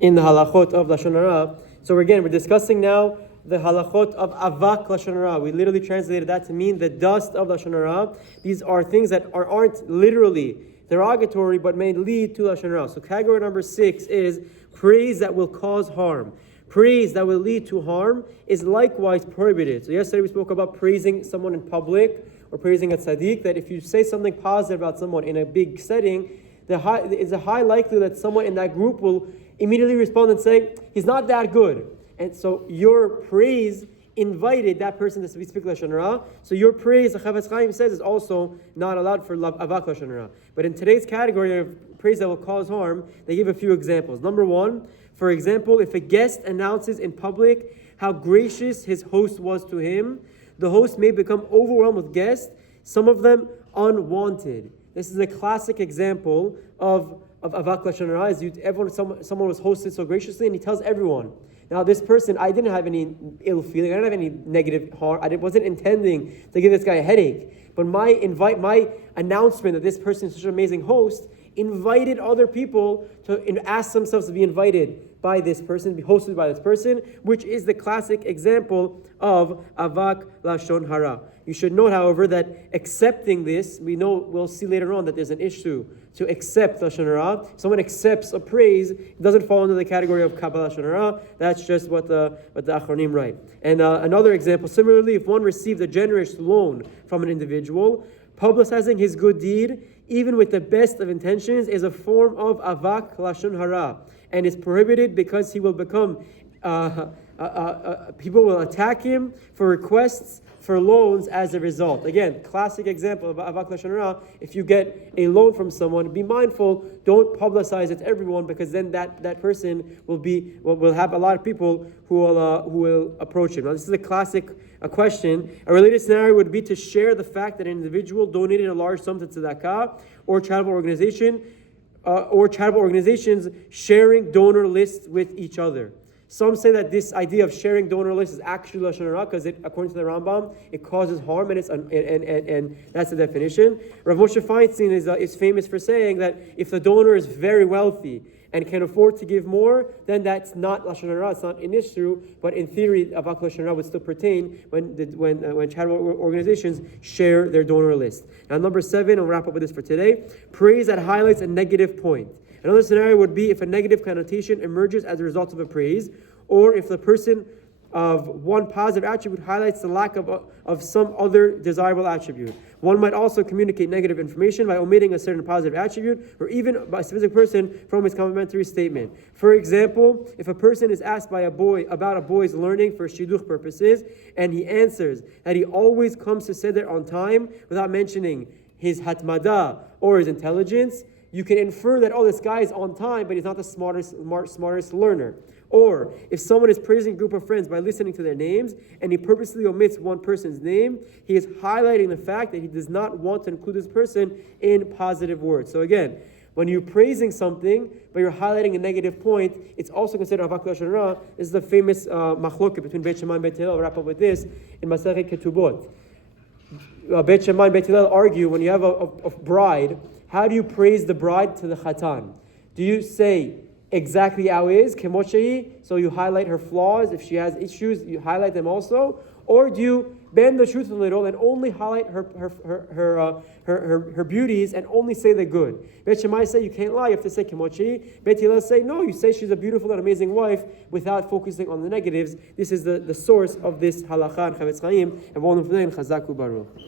in the halachot of Lashon Hara. So again, we're discussing now the halachot of Avak Lashon Hara. We literally translated that to mean the dust of Lashon Hara. These are things that aren't literally derogatory, but may lead to Lashon Hara. So category number 6 is praise that will cause harm. Praise that will lead to harm is likewise prohibited. So yesterday we spoke about praising someone in public or praising a tzaddik, that if you say something positive about someone in a big setting, there's a high likelihood that someone in that group will immediately respond and say, he's not that good. And so your praise invited that person to speak Lashon Hara. So your praise, the Chafetz Chaim says, is also not allowed for Avak Lashon Hara. But in today's category of praise that will cause harm, they give a few examples. Number 1, for example, if a guest announces in public how gracious his host was to him, the host may become overwhelmed with guests, some of them unwanted. This is a classic example of Avak Lashon Hara. Someone was hosted so graciously, and he tells everyone. Now, this person, I didn't have any ill feeling. I didn't have any negative harm. I wasn't intending to give this guy a headache. But my announcement that this person is such an amazing host invited other people to ask themselves to be invited by this person, be hosted by this person, which is the classic example of Avak Lashon Hara. You should note, however, that accepting this, we'll see later on that there's an issue to accept Lashon Hara. If someone accepts a praise, it doesn't fall into the category of Kabbalah Lashon Hara. That's just what the Achronim write. And another example, similarly, if one received a generous loan from an individual, publicizing his good deed, even with the best of intentions, is a form of Avak Lashon Hara, and is prohibited because he will become, people will attack him for requests for loans as a result. Again, classic example of Avak Lashon Hara. If you get a loan from someone, be mindful, don't publicize it to everyone, because then that person will have a lot of people who will approach him. Now, this is a classic question. A related scenario would be to share the fact that an individual donated a large sum to tzedakah or charitable organizations sharing donor lists with each other. Some say that this idea of sharing donor lists is actually Lashon Hara, because according to the Rambam, it causes harm, and and that's the definition. Rav Moshe Feinstein is famous for saying that if the donor is very wealthy and can afford to give more, then that's not Lashon Hara, it's not an issue, but in theory, Avak Lashon Hara would still pertain when charitable organizations share their donor list. Now, number 7, I'll wrap up with this for today: praise that highlights a negative point. Another scenario would be if a negative connotation emerges as a result of a praise, or if the person of one positive attribute highlights the lack of some other desirable attribute. One might also communicate negative information by omitting a certain positive attribute, or even by a specific person from his complimentary statement. For example, if a person is asked by a boy about a boy's learning for shidduch purposes, and he answers that he always comes to seder on time without mentioning his hatmada or his intelligence, you can infer that, this guy is on time, but he's not the smartest learner. Or if someone is praising a group of friends by listening to their names, and he purposely omits one person's name, he is highlighting the fact that he does not want to include this person in positive words. So again, when you're praising something, but you're highlighting a negative point, it's also considered Avak Lashon Hara. This is the famous machloket between Beit Shammai and Beit Hillel. I'll wrap up with this in Masechet Ketubot. Beit Shammai and Beit Hillel argue, when you have a bride, how do you praise the bride to the chatan? Do you say exactly how it is, kemoshehi, so you highlight her flaws? If she has issues, you highlight them also? Or do you bend the truth a little and only highlight her beauties and only say the good? Beit Shammai say you can't lie, you have to say kemoshehi. Beit Hillel say no, you say she's a beautiful and amazing wife without focusing on the negatives. This is the source of this halakha and Chafetz Chaim, and one of them, Chazak u'Baruch.